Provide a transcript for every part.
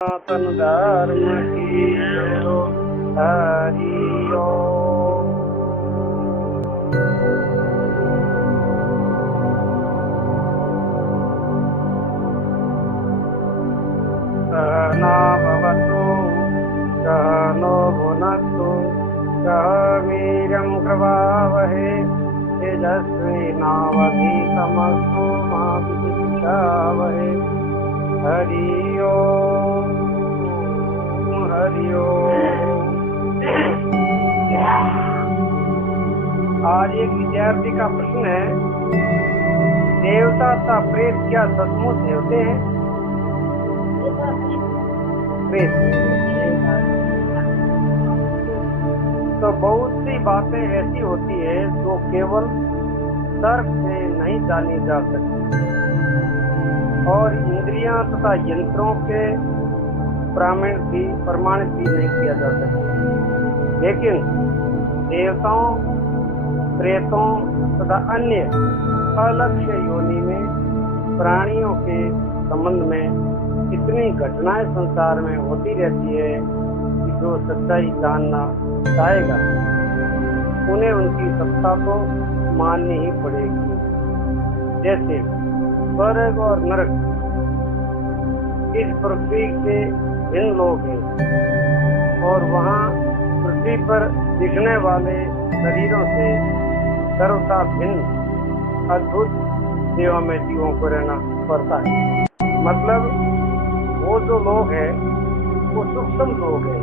सनातन धर्म की हरि ओम। सहना भवतु सहनो भुनक्तु सह वीर्यं करवावहै तेजस्विनावधीतमस्तु मा विद्विषावहै। हरि ओम हरि ओम। आज एक विद्यार्थी का प्रश्न है, देवता तथा प्रेत क्या सचमुच होते हैं? प्रेत तो बहुत सी बातें ऐसी होती है जो केवल तर्क से नहीं जानी जा सकती और इंद्रियां तथा यंत्रों के प्रमाणित भी नहीं किया जा सकता। लेकिन देवताओं, प्रेतों तथा अन्य अलक्ष्य योनि में प्राणियों के संबंध में इतनी घटनाएं संसार में होती रहती है कि जो सच्चाई जानना चाहेगा उन्हें उनकी सत्ता को माननी ही पड़ेगी। जैसे स्वर्ग और नरक इस पृथ्वी के भिन्न लोग हैं और वहाँ पृथ्वी पर दिखने वाले शरीरों से सर्वथा भिन्न अद्भुत देवमय जीवों को रहना पड़ता है। मतलब वो जो लोग हैं वो सूक्ष्म लोग हैं,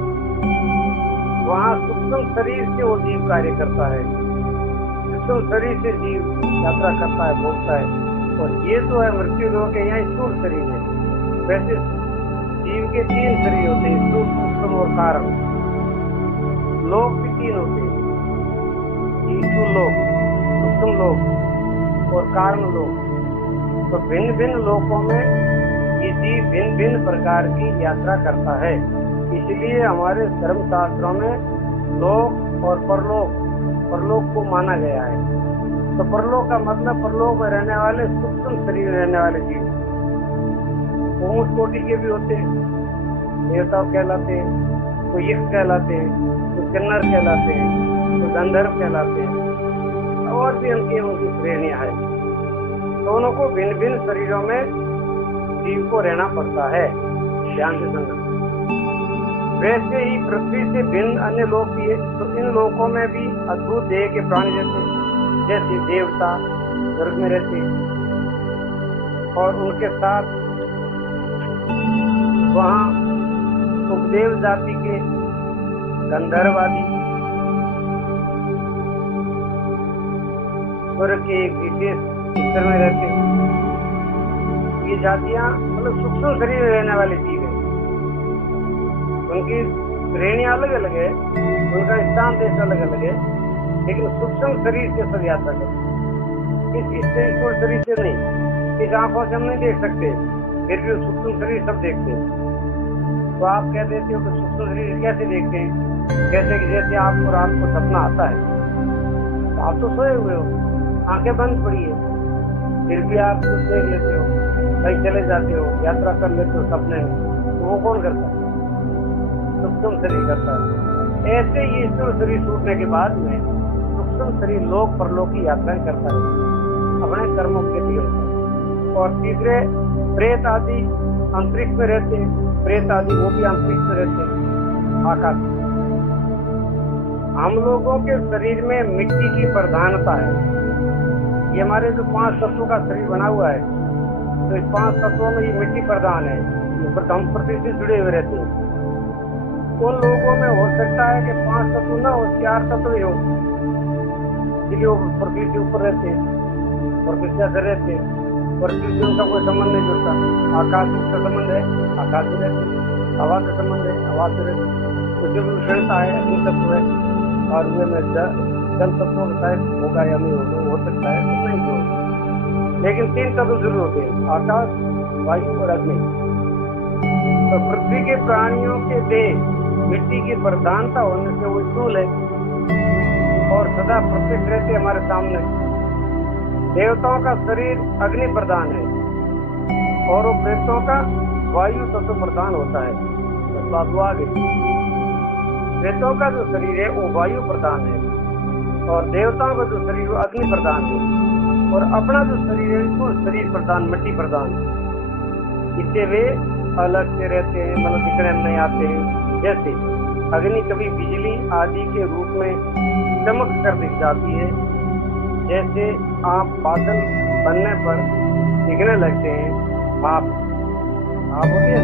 वहाँ सूक्ष्म शरीर से वो जीव कार्य करता है, सूक्ष्म शरीर से जीव यात्रा करता है, भोगता है। और ये जो है मृत्यु लोक है, यहाँ स्थूल शरीर है। वैसे जीव के 3 शरीर होते हैं, स्थूल, सूक्ष्म और कारण। लोक भी 3 होते हैं, स्थूल लोक, सूक्ष्म लोक और कारण लोक। तो भिन्न भिन्न लोकों में ये जीव भिन्न भिन्न प्रकार की यात्रा करता है। इसलिए हमारे धर्मशास्त्रों में लोक और परलोक को माना गया है। तो परलोक का मतलब परलोक में रहने वाले सूक्ष्म शरीर रहने वाले जीव, ऊंच कोटि के भी होते हैं, देवता कहलाते हैं, कोई यक्ष कहलाते हैं, कोई किन्नर कहलाते हैं, कोई गंधर्व कहलाते हैं, और भी उनकी श्रेणियां हैं। दोनों को भिन्न भिन्न शरीरों में जीव को रहना पड़ता है। ध्यान से सुनना। वैसे ही पृथ्वी से भिन्न अन्य लोक भी है। तो इन लोकों में भी अद्भुत देह के प्राणी रहते हैं, जैसे देवता स्वर्ग में रहते हैं और उनके साथ वहाँ उपदेव जाति के गंधर्व आदि स्वर्ग के एक विशेष स्तर में रहते हैं। ये जातियां मतलब सूक्ष्म शरीर में रहने वाले जीव हैं। उनकी श्रेणियां अलग अलग है, उनका स्थान देश अलग अलग है, लेकिन सूक्ष्म शरीर से सब यात्रा करते हैं। इससे स्थूल शरीर से नहीं। इस आंखों से हम नहीं देख सकते, फिर भी सूक्ष्म शरीर सब देखते हैं। तो आप कह देते हो कि सूक्ष्म शरीर कैसे देखते हैं? कैसे कि जैसे आपको रात को सपना आता है, तो आप तो सोए हुए हो, आंखें बंद पड़ी है, फिर भी आप कुछ देख लेते हो, कहीं चले जाते हो, यात्रा कर लेते हो सपने में। तो वो कौन करता है? सूक्ष्म शरीर करता है। ऐसे ही स्थूल शरीर छूटने के बाद में सूक्ष्म शरीर लोक परलोक की यात्राएं करता है अपने कर्मों के लिए। और तीसरे प्रेत आदि अंतरिक्ष में रहते हैं। प्रेत आदि वो भी अंतरिक्ष में रहते हैं, आकाश। हम लोगों के शरीर में मिट्टी की प्रधानता है। ये हमारे जो 5 तत्वों का शरीर बना हुआ है, तो इस 5 तत्वों में ये मिट्टी प्रधान है। हम पृथ्वी से जुड़े हुए रहते हैं। उन लोगों में हो सकता है कि 5 तत्व ना हो, 4 तत्व ही हो, इसलिए वो पृथ्वी से ऊपर रहते हैं और पृथ्वी से रहते हैं। पृथ्वी से उनका कोई संबंध नहीं जुड़ता। आकाश से उसका संबंध है, आकाश से रहते हैं। हवा से संबंध है, हवा से रहते हैं। उसमें भी उष्णता है, अग्नि तत्व है, और उनमें जल तत्वों का शायद होगा या नहीं होगा, हो सकता है, नहीं होगा। लेकिन 3 तत्व जरूर होते हैं, आकाश, वायु और अग्नि। तो पृथ्वी के प्राणियों के देह मिट्टी की प्रधानता होने से वो स्थूल है और सदा प्रत्यक्ष रहते हमारे सामने। देवताओं का शरीर अग्नि प्रधान है और वो प्रेतों का वायु तत्व प्रदान होता है। तो बात वो आ गई। प्रेतों का जो शरीर है वो वायु प्रदान है और देवताओं का जो शरीर वो अग्नि प्रदान है और अपना जो शरीर है वो शरीर प्रदान, मिट्टी प्रदान। इससे वे अलग से रहते हैं, मतलब दिखने में नहीं आते हैं। जैसे अग्नि कभी बिजली आदि के रूप में चमक कर दिख जाती है, जैसे आप बादल बनने पर दिखने लगते हैं, आप होती है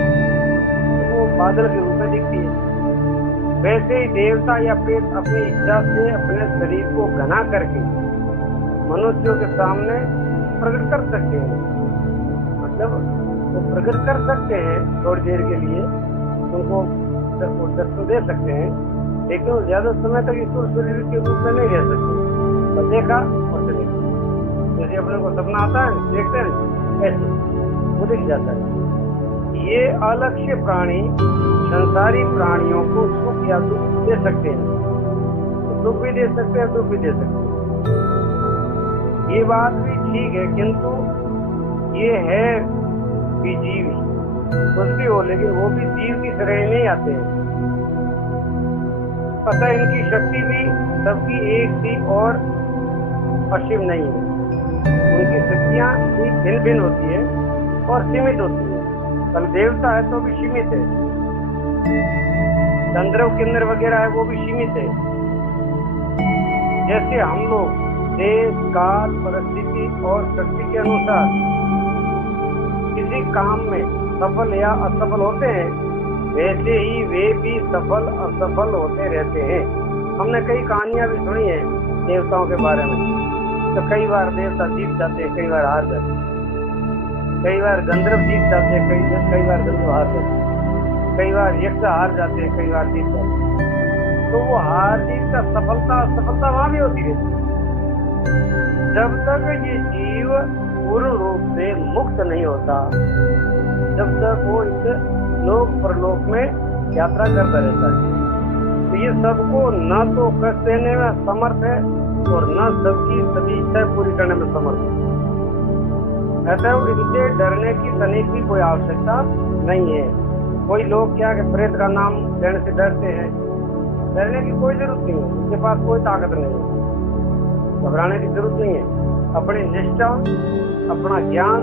तो वो बादल के रूप में दिखती है। वैसे ही देवता या प्रेत अपनी इच्छा से अपने शरीर को घना करके मनुष्यों के सामने प्रकट कर सकते हैं। मतलब वो प्रकट कर सकते हैं थोड़ी देर के लिए, उनको दर्शन दे सकते हैं, लेकिन वो ज्यादा समय तक ईश्वर शरीर के रूप में नहीं रह सकते। बस देखा और चले, जैसे अपने को सपना आता है देखते हैं ऐसे वो दिख जाता है। ये अलक्ष्य प्राणी संसारी प्राणियों को सुख या दुख दे सकते हैं, सुख भी दे सकते हैं, दुख भी दे सकते हैं। ये बात भी ठीक है, किंतु ये है भी जीव ही, कुछ भी हो, लेकिन वो भी जीव की श्रेणी नहीं आते हैं। पता इनकी शक्ति भी सबकी एक सी और असीम नहीं है। उनकी शक्तियां भी भिन्न भिन्न होती है और सीमित होती है। कल देवता है तो भी सीमित है, गंधर्व किन्नर वगैरह है वो भी सीमित है। जैसे हम लोग देश काल परिस्थिति और शक्ति के अनुसार किसी काम में सफल या असफल होते हैं, वैसे ही वे भी सफल असफल होते रहते हैं। हमने कई कहानियां भी सुनी है देवताओं के बारे में, तो कई बार देवता जीत जाते हैं, कई बार हार जाते हैं, कई बार गंधर्व जीत जाते हैं, कई बार गंधर्व हार जाते हैं, कई बार यक्ष हार जाते हैं, कई बार जीत जाते हैं। तो वो हार जीत का सफलता असफलता वहां भी होती रहती है। जब तक ये जीव पूर्ण रूप से मुक्त नहीं होता, जब तक वो इस लोक परलोक में यात्रा करता रहता है। तो ये सबको न तो कष्ट देने में समर्थ है और न सबकी सभी इच्छाएं पूरी करने में समर्थ है। अतः इनसे डरने की तनिक भी कोई आवश्यकता नहीं है। कोई लोग क्या कि प्रेत का नाम लेने से डरते हैं, डरने की कोई जरूरत नहीं है, उनके पास कोई ताकत नहीं है, घबराने की जरूरत नहीं है। अपनी निष्ठा, अपना ज्ञान,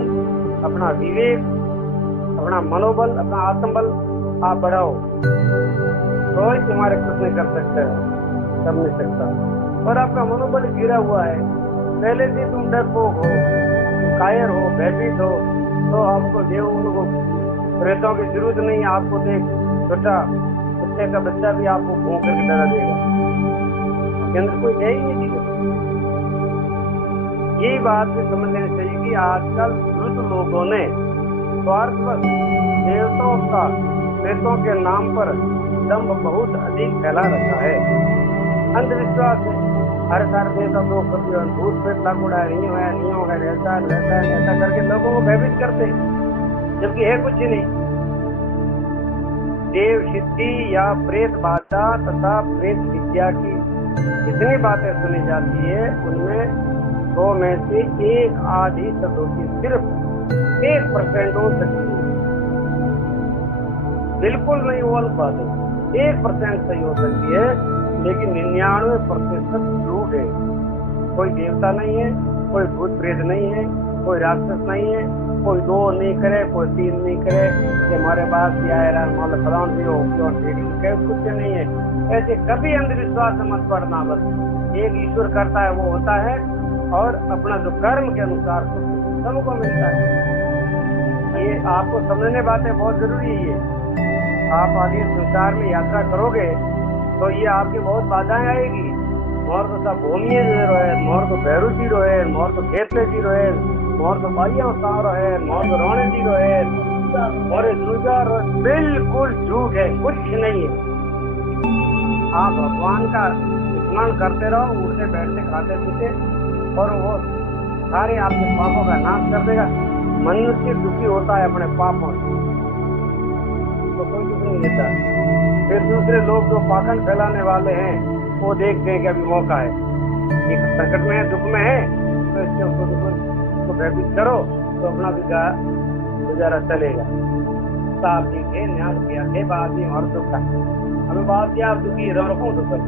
अपना विवेक, अपना मनोबल, अपना आत्मबल आप बढ़ाओ, कोई तुम्हारे कुछ नहीं कर सकता, कर नहीं सकता। और आपका मनोबल गिरा हुआ है, पहले से तुम डरपोक हो, कायर हो, भयभीत हो, तो आपको देव उनको प्रेतों की जरूरत नहीं है। आपको देख छोटा कुत्ते का बच्चा भी आपको भौंक करके डरा देगा, आपके अंदर कोई है ही नहीं चीज। यही बात भी समझ लेनी चाहिए कि आजकल वृद्ध लोगों ने स्वार्थवश देवताओं का प्रेतों के नाम पर दम्भ बहुत अधिक फैला रखा है। अंधविश्वास है, हर साल देवता दो भूत प्रेत लागू नहीं होगा, ऐसा करके लोगों को भयभीत करते, जबकि है कुछ ही नहीं। देव सिद्धि या प्रेत भाषा तथा प्रेत विद्या की जितनी बातें सुनी जाती है, उनमें 100 में से एक आधी सदोषी सिर्फ 1% हो सकती है। बिल्कुल नहीं, वो अलग बात है। 1% सही हो सकती है, लेकिन 99% झूठ है। कोई देवता नहीं है, कोई भूत प्रेत नहीं है, कोई राक्षस नहीं है, कोई 2 नहीं करे, कोई 3 नहीं करे कि हमारे पास फलान भी हो, कुछ नहीं है। ऐसे कभी अंधविश्वास में मत पड़ना। बस एक ईश्वर करता है, वो होता है, और अपना जो कर्म के अनुसार सबको मिलता है। ये आपको समझने बातें बहुत जरूरी है। आप आगे संसार में यात्रा करोगे तो ये आपकी बहुत बाधाएं आएगी। मोर तो सब भूमिये जी रहे, मोर तो भैरू जी रहे, मोर तो खेतले जी रहे, मोर तो बाइया साव रहे, मोर तो रोने जी रहे, और बिल्कुल झूठ है, कुछ नहीं है। आप भगवान का स्मरण करते रहो, उठते बैठते खाते पीते, और वो सारे आपके पापों का नाश कर देगा। मनुष्य दुखी होता है अपने पापों से, तो कोई दुख नहीं देता। फिर दूसरे लोग जो पाखंड फैलाने वाले हैं, वो देखते हैं कि अभी मौका है, एक संकट में है, दुख में है, तो इसके उसको भयभीत करो, तो अपना भी गुजारा चलेगा। साहब जी थे, न्यास किया थे, बाद में और दुख था, हमें बात किया आप दुखी रखो तो कर।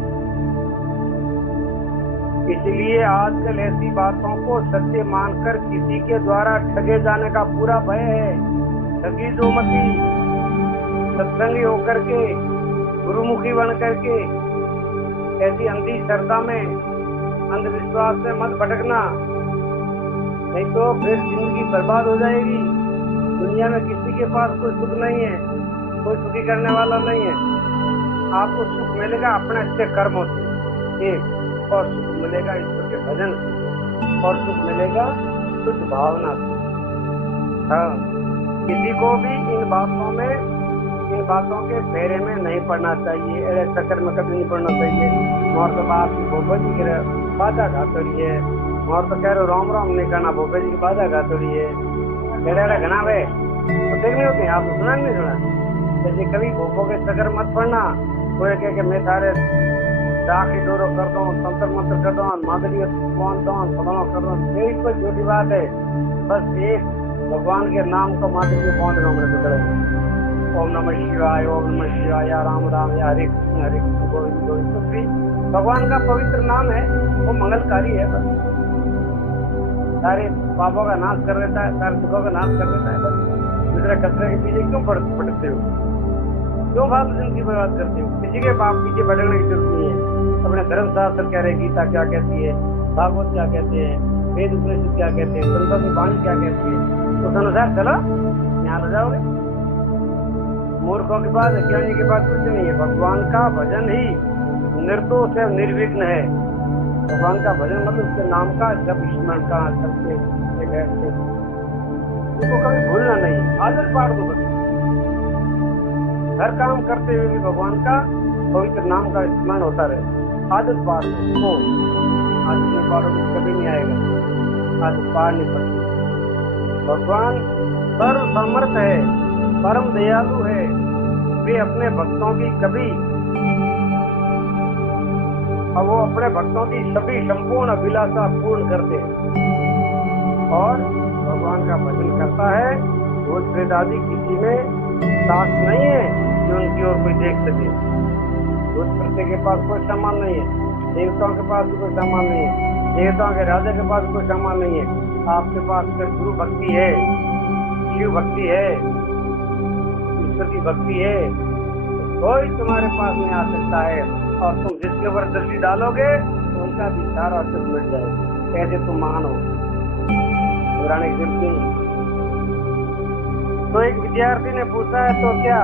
इसलिए आजकल ऐसी बातों को सत्य मानकर किसी के द्वारा ठगे जाने का पूरा भय है। ठगी जो मती सत्संगी होकर के, गुरुमुखी बन करके ऐसी अंधी श्रद्धा में, अंधविश्वास में मत भटकना, नहीं तो फिर जिंदगी बर्बाद हो जाएगी। दुनिया में किसी के पास कोई सुख नहीं है, कोई सुखी करने वाला नहीं है। आपको सुख मिलेगा अपने अच्छे कर्मों से एक, और सुख मिलेगा ईश्वर के भजन से, और सुख मिलेगा शुद्ध भावना से। हाँ, किसी को भी इन बातों के फेरे में नहीं पड़ना चाहिए, अरे चक्कर में कभी नहीं पड़ना चाहिए। और तो बाप की भोपा जी की बाधा घातोड़ी है, और तो कह रहे राम राम नहीं करना, भोपा जी की बाधा घातोड़ी है, कह घना वे तो नहीं होते। आप तो सुना नहीं सुना, जैसे कभी भोपो के चक्कर मत पड़ना। कोई कह के मैं सारे डाकी डोरो कर दो, तंत्र मंत्र कर दो, मादरी कौन दो, फलाना कर दो, यही कोई छोटी बात है। बस एक भगवान के नाम को मादरी कौन रहे, ओम नमः शिवाय, ओम नमः शिवाय, राम राम, या हरे कृष्ण गोविंद गोविंद। तो भी भगवान का पवित्र नाम है, वो मंगलकारी है। बस सारे पापों का नाश कर देता है, सारे दुखों का नाश कर देता है। बस दूसरे कचरे के पीछे क्यों भटकते हो, क्यों फालतू जिंदगी बर्बाद करते हो? किसी के पाप पीछे भटकने की जरूरत नहीं है। अपने धर्मशास्त्र कह रहे, गीता क्या कहती है, भागवत क्या कहते हैं, वेद उपनिषद क्या कहते हैं, संतों की वाणी क्या कहती है, उस अनुसार चलो, यहाँ हो जाओगे। मूर्खों के पास, अज्ञानी के पास कुछ नहीं है। भगवान का भजन ही निर्दोष है, निर्विघ्न है। भगवान का भजन मतलब उसके नाम का जब स्मरण का सबसे उसको कभी भूलना नहीं, आदत पाड़ दो। बस हर काम करते हुए भी भगवान का पवित्र नाम का स्मरण होता रहे, आदत पाड़ दो। आदत नहीं पाड़ोगे कभी नहीं आएगा, आदत पाड़ नहीं पड़ती। भगवान सर्व समर्थ है, परम दयालु है। वे अपने भक्तों की कभी, और वो अपने भक्तों की सभी संपूर्ण अभिलाषा पूर्ण करते हैं। और भगवान का भजन करता है, भूत प्रेत आदि किसी में साथ नहीं है जो उनकी ओर कोई देख सके। भूत प्रेत के पास कोई सामान नहीं है, देवताओं के पास भी कोई सामान नहीं है, देवताओं के राजा के पास कोई सामान नहीं है। आपके पास अगर गुरु भक्ति है, शिव भक्ति है, ईश्वर की भक्ति है, तो कोई तुम्हारे पास नहीं आ सकता है। और तुम जिसके ऊपर दृष्टि डालोगे तो उनका भी सारा दुख मिट जाएगा। कैसे तुम महान हो, घबराने की जरूरत नहीं। तो एक विद्यार्थी ने पूछा है, तो क्या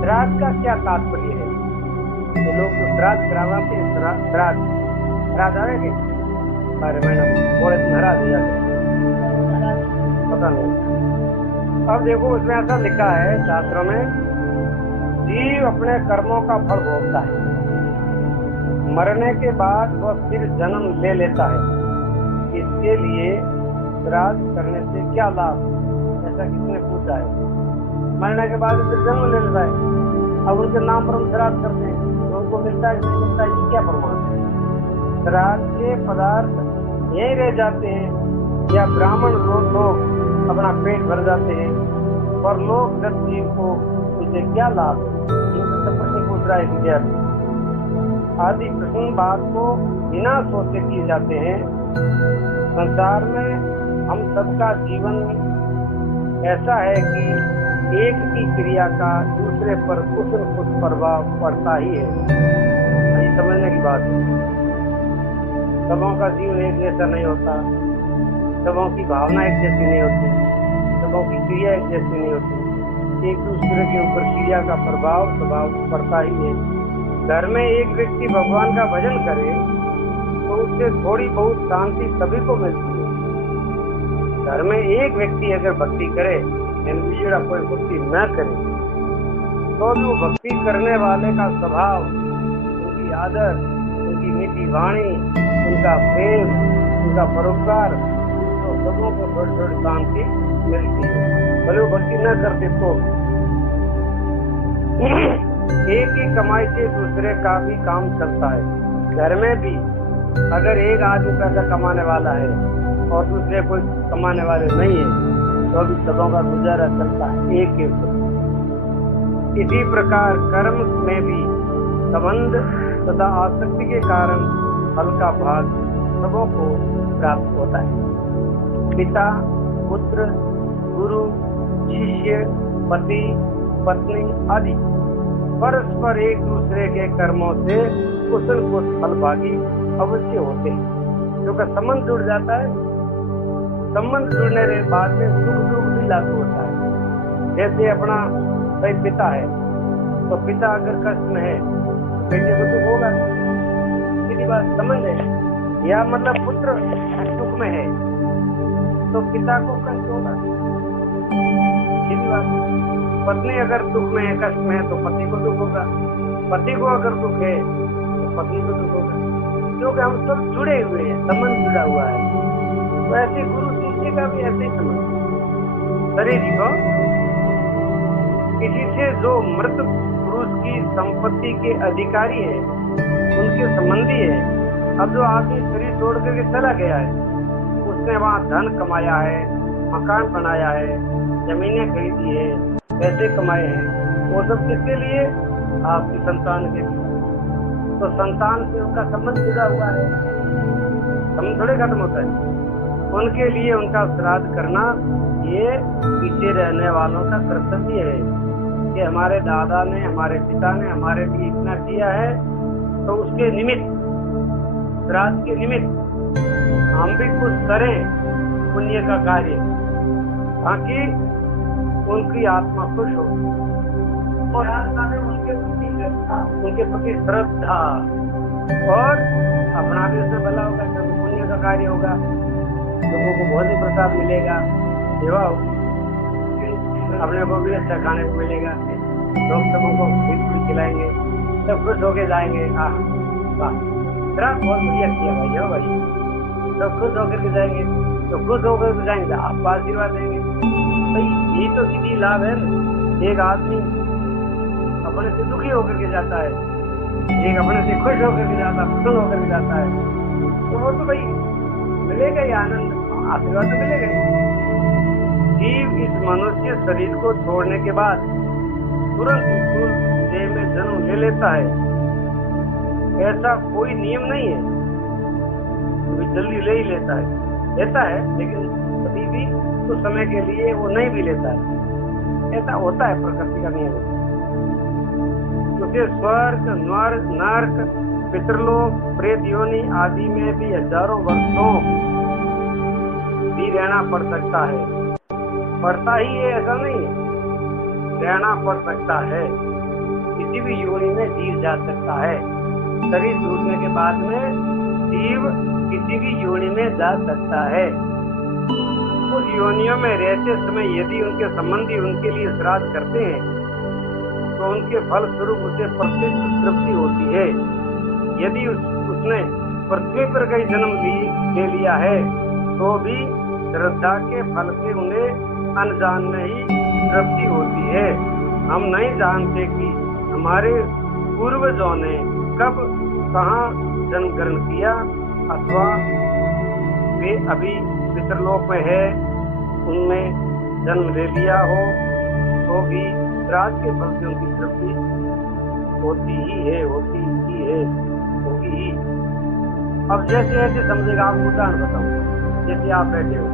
श्राद्ध का क्या तात्पर्य है? तो लोग तो श्राद्ध करावाते हैं, श्राद्ध आएंगे अरे मैडम थोड़े नाराज हो जाते, पता नहीं। अब देखो उसमें ऐसा लिखा है शास्त्रों में, जीव अपने कर्मों का फल भोगता है, मरने के बाद वह फिर जन्म ले लेता है। इसके लिए श्राद्ध करने से क्या लाभ? ऐसा किसने पूछा है? मरने के बाद फिर जन्म ले लेता है, अब उनके नाम पर हम श्राद्ध करते हैं तो उनको मिलता है नहीं मिलता है, ये क्या प्रमाण है? श्राद्ध के पदार्थ यही रह जाते हैं, या ब्राह्मण लोग अपना पेट भर जाते हैं, और लोग दस जीव को इसे क्या लाभ? ये प्रश्न पूछ रहा है विद्यार्थी। आदि प्रश्न बात को बिना सोचे किए जाते हैं। संसार में हम सबका जीवन ऐसा है कि एक की क्रिया का दूसरे पर कुछ न कुछ प्रभाव पड़ता ही है। ये समझने की बात है। सबों का जीवन एक जैसा नहीं होता, सबों की भावना एक जैसी नहीं होती, सबों की क्रिया एक जैसी नहीं होती। एक दूसरे के ऊपर क्रिया का प्रभाव पड़ता ही है। घर में एक व्यक्ति भगवान का भजन करे तो उससे थोड़ी बहुत शांति सभी को मिलती है। घर में एक व्यक्ति अगर भक्ति करे, विशेष कोई भक्ति न करे, तो भी वो भक्ति करने वाले का स्वभाव, उनकी आदत, उनकी मीठी वाणी, उनका प्रेम, उनका परोपकार, तो सबों को थोड़ी थोड़ी शांति मिलती है, भले वो भक्ति न करते तो। एक ही कमाई से दूसरे का भी काम चलता है। घर में भी अगर एक आदमी पैसा कमाने वाला है और दूसरे कोई कमाने वाले नहीं है, तो अभी सबों का गुजारा चलता है एक के ऊपर। इसी प्रकार कर्म में भी संबंध तथा आसक्ति के कारण फल का भाग सबों को प्राप्त होता है। पिता, पुत्र, गुरु, शिष्य, पति, पत्नी आदि परस्पर एक दूसरे के कर्मों से कुछ न कुछ फलभागी अवश्य होते हैं। क्योंकि संबंध जुड़ जाता है, संबंध जुड़ने के बाद में सुख दुख भी लागू होता है। जैसे अपना भाई पिता है, तो पिता अगर कष्ट में है तो बेटे को दुख होगा, सीधी बात संबंध है। या मतलब पुत्र सुख में है तो पिता को कष्ट होगा, सीधी बात। पत्नी अगर दुख में है, कष्ट में है, तो पति को दुख होगा, पति को अगर दुख है तो पत्नी को दुख होगा, क्योंकि हम सब जुड़े हुए हैं, संबंध जुड़ा हुआ है। तो ऐसे गुरु शिष्य का भी ऐसे ही संबंध। शरीर को किसी से जो मृत पुरुष की संपत्ति के अधिकारी है, उनके संबंधी है। अब जो आदमी शरीर छोड़ करके चला गया है, उसने वहाँ धन कमाया है, मकान बनाया है, जमीनें खरीदी है, पैसे कमाए हैं, वो सब किसके लिए? आपकी संतान के लिए। तो संतान से उनका संबंध जुड़ा हुआ है, संबंध थोड़े खत्म होता है। उनके लिए उनका श्राद्ध करना ये पीछे रहने वालों का कर्तव्य है कि हमारे दादा ने, हमारे पिता ने हमारे लिए इतना किया है, तो उसके निमित्त, श्राद्ध के निमित्त हम भी कुछ करें पुण्य का कार्य, ताकि उनकी आत्मा खुश हो और उनके प्रति श्रद्धा, और अपना भी उसमें भला होगा, क्योंकि पुण्य का कार्य होगा, लोगों को भोजन प्रसाद मिलेगा, सेवा होगी, अपने को भी अच्छा खाने को मिलेगा, लोग सबों को खीर खिलाएंगे, सब खुश होके जाएंगे। वाह, बहुत बढ़िया किया भाई, हो भाई, सब खुश होकर के जाएंगे, तो खुश होकर के जाएंगे, आपको आशीर्वाद देंगे। भाई यही तो सीधी लाभ है ना। एक आदमी अपने से दुखी होकर के जाता है, एक अपने से खुश होकर के जाता है, प्रसन्न होकर के जाता है, तो वो तो भाई मिलेगा ही आनंद, आशीर्वाद तो मिलेगा ही। जीव इस मनुष्य शरीर को छोड़ने के बाद तुरंत स्थूल देह में जन्म ले लेता है, ऐसा कोई नियम नहीं है, तो जल्दी ले ही लेता है, लेकिन कभी भी कुछ समय के लिए वो नहीं भी लेता है, ऐसा होता है, प्रकृति का नियम। क्योंकि स्वर्ग, नर्क, पितृलोक, प्रेत योनि आदि में भी हजारों वर्षों भी रहना पड़ सकता है। पड़ता ही है ऐसा नहीं है, रहना पड़ सकता है। किसी भी योनि में जीव जा सकता है। शरीर टूटने के बाद में जीव किसी भी योनि में जा सकता है। उस योनियों में रहते समय यदि उनके संबंधी उनके लिए श्राद्ध करते हैं, तो उनके फल स्वरूप उसे प्रत्यक्ष तृप्ति होती है। यदि उसने पृथ्वी पर कई जन्म ले लिया है, तो भी श्रद्धा के फल से उन्हें अनजान में ही तृप्ति होती है। हम नहीं जानते कि हमारे पूर्वजों ने कब कहाँ जन्म ग्रहण किया, अथवा वे अभी पितृलोक में है, उनमें जन्म ले लिया हो, तो भी श्राद्ध के फल से उनकी तृप्ति होती ही है, होगी ही। अब जैसे ऐसे समझेगा, आपको उदाहरण बताऊं। जैसे आप बैठे हो,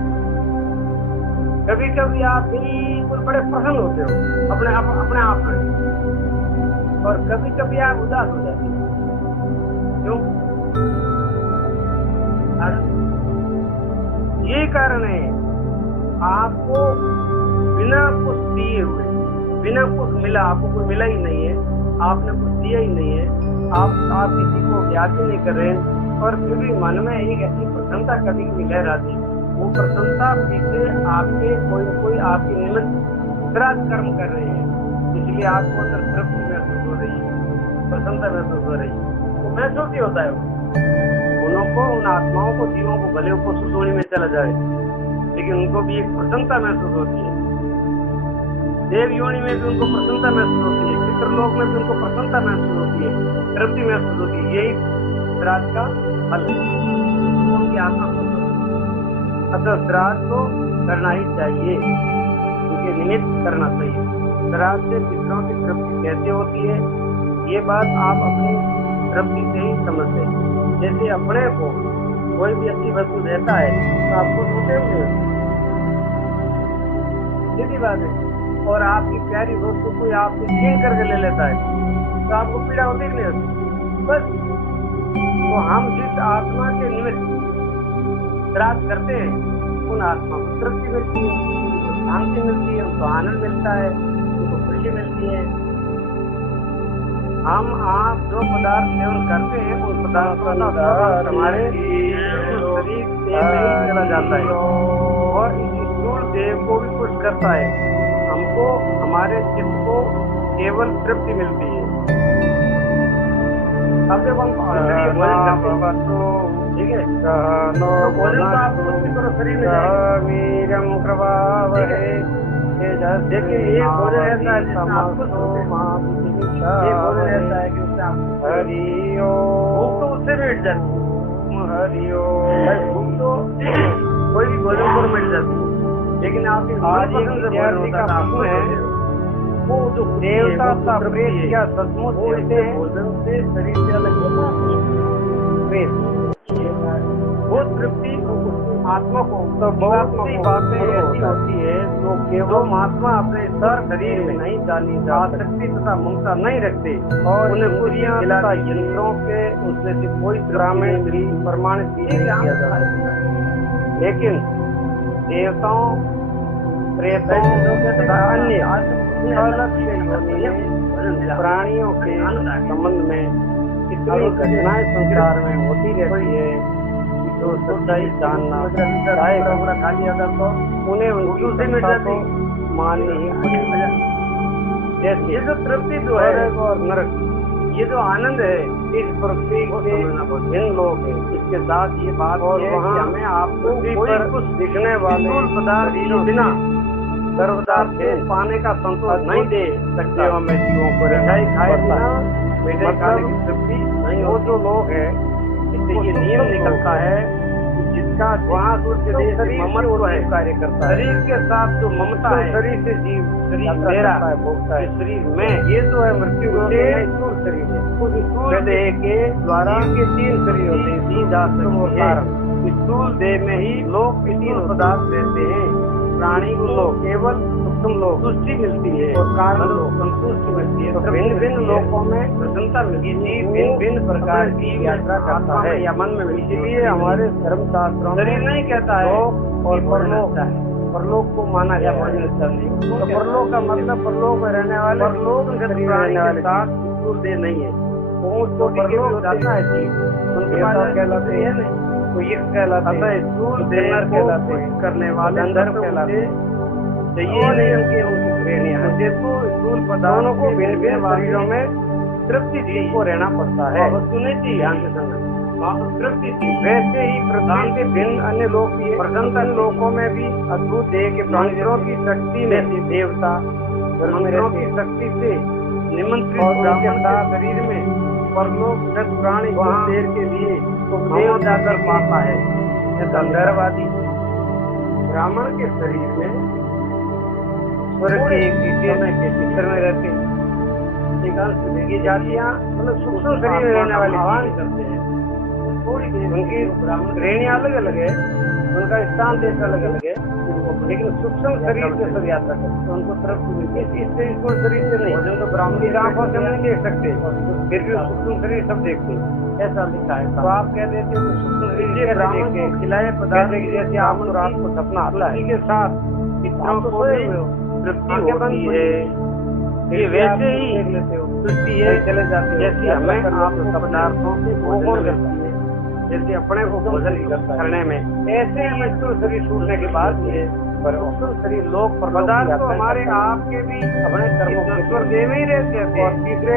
कभी कभी आप बिल्कुल बड़े प्रसन्न होते हो अपने आप में, और कभी कभी आप उदास हो जाते हो। क्यों? ये कारण है, आपको बिना कुछ दिए हुए, बिना कुछ मिला, आपको कुछ मिला ही नहीं है, आपने कुछ दिया ही नहीं है, आप किसी को याद ही नहीं कर रहे हैं, और फिर भी मन में एक ऐसी प्रसन्नता कभी कभी लहर आती है। वो प्रसन्नता पीछे आपके कोई आपके निमित्त श्राद्ध कर्म कर रहे हैं, इसलिए आपको अंदर तृप्ति महसूस हो रही है, प्रसन्नता महसूस हो रही है। वो महसूस ही होता है, उन आत्माओं को, जीवों को, भले को सुसोनी में चला जाए, लेकिन उनको भी एक प्रसन्नता महसूस होती है। देव योनि में भी उनको प्रसन्नता महसूस होती है, पितृलोक में भी उनको प्रसन्नता महसूस होती है, तृप्ति महसूस होती है। यही श्राद्ध का फल है, उनकी आत्मा को। अतः श्राद्ध को करना ही चाहिए, उनके निमित्त करना चाहिए। श्राद्ध से पितरों की तृप्ति कैसे होती है, ये बात आप अपनी तृप्ति से ही समझते हैं। जैसे अपने को कोई भी अच्छी वस्तु देता है तो आपको टूटे हुए सीधी बात है, और आपकी प्यारी वस्तु कोई आपसे छीन करके ले लेता है तो आपको पीड़ा होती नहीं होती। बस तो हम जिस आत्मा के निमित्त श्राद्ध करते हैं उन आत्मा को तृप्ति मिलती है, उनको शांति मिलती है, उनको आनंद मिलता है, उनको खुशी मिलती है। हम आप जो पदार्थ सेवन करते हैं उन पदार्थों का हमारे शरीर में चला जाता है और इस स्थूल देह को भी खुश करता है। हमको हमारे चित्त को केवल तृप्ति मिलती है। अब जब हम भोजन करते हैं, ठीक है, तो भोजन तो आप कुछ करो शरीर में देखिए, ये भोजन ऐसा है जिसमें आपको ये भोजन ऐसा है कि उससे आपको भूख तो उससे मिट जाती है। भूख तो कोई भी भोजन पर मिट जाती है, लेकिन आपकी वो जो देवता का प्रेत क्या सचमुच भोजन से शरीर से अलग होता है। वो तृप्ति आत्मा को तो बहुत सी बातें ऐसी होती है जो केवल महात्मा अपने सर शरीर में नहीं डाली जा सकती तथा ममता नहीं रखते और उन्हें कुरियां तथा यंत्रों के उसमें से कोई ग्रामीण भी प्रमाणित भी नहीं किया जा सकता। लेकिन देवताओं, प्रेतों तथा अन्य प्राणियों के संबंध में कितनी घटनाएं संसार में होती रहती है जो सच्चाई जानना खाली अगर तो उन्हें उनकी माननी ही पड़ेगी। जैसे ये जो तृप्ति जो है और नरक, ये जो आनंद है इस पृथ्वी के भिन्न लोग हैं, इसके साथ ये बात और वहाँ हमें आपको कोई कुछ दिखने वाले पदार्थ बिना सर्वदा पाने का संतोष नहीं दे सकते। हमें जीवों को मिठाई खाए बिना मिठाई खाने की तृप्ति नहीं। वो जो लोग है इससे ये नियम निकलता है जिसका वहाँ के देश ममत्व है कार्य करता है। शरीर के साथ जो ममता है, शरीर से जीव शरीर मेरा भोगता है, शरीर में ये जो है मृत्यु होते हैं स्थूल शरीर है। उस स्थूल देह के द्वारा के 3 शरीर होते हैं, 3 जात स्थूल देह में ही लोग 3 पदार्थ रहते हैं। प्राणी को लोग केवल सूक्ष्म लोग तुष्टि मिलती है और कारण लोग संतुष्टि मिलती है। तो भिन्न भिन्न लोकों में प्रसन्नता मिलती है। भिन्न भिन्न प्रकार की यात्रा करता है या मन में मिलती है। इसलिए हमारे धर्मशास्त्रों शरीर नहीं कहता है और परलोक है, परलोक को माना जाता है। तो परलोक का मतलब परलोक में रहने वाले परलोक प्राणी के साथ स्थूल देह नहीं है। तो परलोक जाता है जीव उनके पास कहलाते हैं नहीं, तो ये कहलाते हैं स्थूल देह कहलाते हैं करने वाले अंदर कहलाते हैं। तो ये नहीं उनकी श्रेणियां हैं। देखो स्थूल पदार्थों को भिन्न भिन्न शरीरों में तृप्ति जीव को रहना पड़ता है। वस्तु नहीं थी ध्यान से सुनना, वहाँ तो तृप्ति थी। वैसे ही पृथ्वी के भिन्न अन्य लोग भी प्रसन्न लोकों में भी अद्भुत देह के मंत्रों की शक्ति में देवता मंत्रों की शक्ति से निमंत्रित शरीर में परलोक प्राणी वहाँ देर के लिए तो देव जाकर पाता है। गंधर्ववादी ब्राह्मण के शरीर में स्वर्ग के एक भीतर में रहते हैं। ये जातियाँ मतलब सूक्ष्म शरीर में रहने वाले आह्वान करते हैं। थोड़ी उनकी श्रेणियाँ अलग अलग है, उनका स्थान देश अलग अलग है, लेकिन सूक्ष्म शरीर से सब यात्रा करते हैं। उनको तरफ इससे स्थूल शरीर से नहीं, भोजन तो ब्राह्मणी आंखों से नहीं देख सकते, फिर भी सूक्ष्म शरीर सब देखते हैं। ऐसा लिखा है। तो आप कह देते हो सूक्ष्म शरीर ब्राह्मण को खिलाए पदार्थ जैसे आप रात को सपना आता है के साथ पितरों को तृप्ति होती है। ये वैसे ही तृप्ति है चले जाते जैसे हमें आपको पदार्थों से भोजन करती है, जैसे अपने को भोजन करने में ऐसे ही स्थूल शरीर छूटने के बाद ये स्थूल शरीर लोग पदार्थ तो हमारे आपके भी अपने कर्मों देव ही रहते हैं। और तीसरे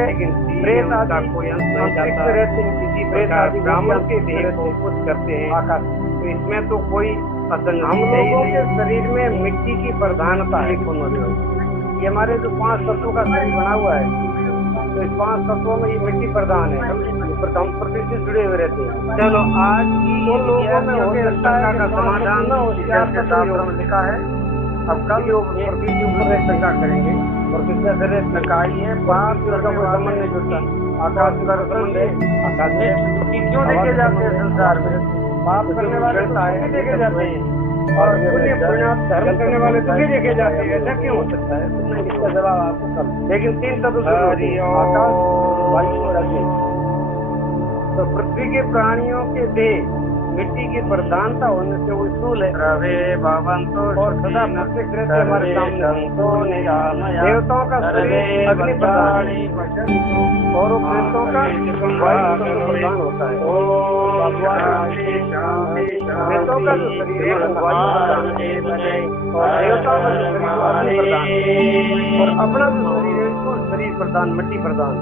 प्रेत आदि कोई अंतरिक्ष रहते हैं, किसी प्रेत आदि ब्राह्मण के देह को कुछ करते हैं आकाश। तो इसमें तो कोई असंग हम लोगों के शरीर में मिट्टी की प्रधानता है। ये हमारे जो 5 तत्वों का शरीर बना हुआ है, तो इस 5 तत्वों में ये मिट्टी प्रधान है, हम पृथ्वी से जुड़े हुए रहते हैं। चलो आज की लोगों में का समाधान लिखा है अब कल लोग पृथ्वी के ऊपर एक शंका करेंगे और किसका शरीर शंकाई है, बात का कोई संबंध नहीं जुड़ता। आकाश का संबंध है, आकाश में क्यों देखे जाते हैं संसार में? पाप करने वाले दुखी देखे जाते हैं और पुण्य पुण्यात्म धर्म करने वाले दुखी देखे जाते हैं। ऐसा क्यों हो सकता है? इसका जवाब आपको कल। लेकिन 3 तत्व आकाश, वायु और अग्नि। तो पृथ्वी के प्राणियों के देह मिट्टी की प्रधानता होने से वो स्थूल है और सदा प्रत्येक रहते हमारे सामने। देवताओं का शरीर अग्नि प्रधान और प्रेतों का वायु तत्व प्रधान होता है। प्रेतों का जो शरीर है वो वायु प्रधान और देवताओं का जो शरीर वो अग्नि प्रधान और अपना जो शरीर है उसको शरीर प्रधान, मिट्टी प्रधान।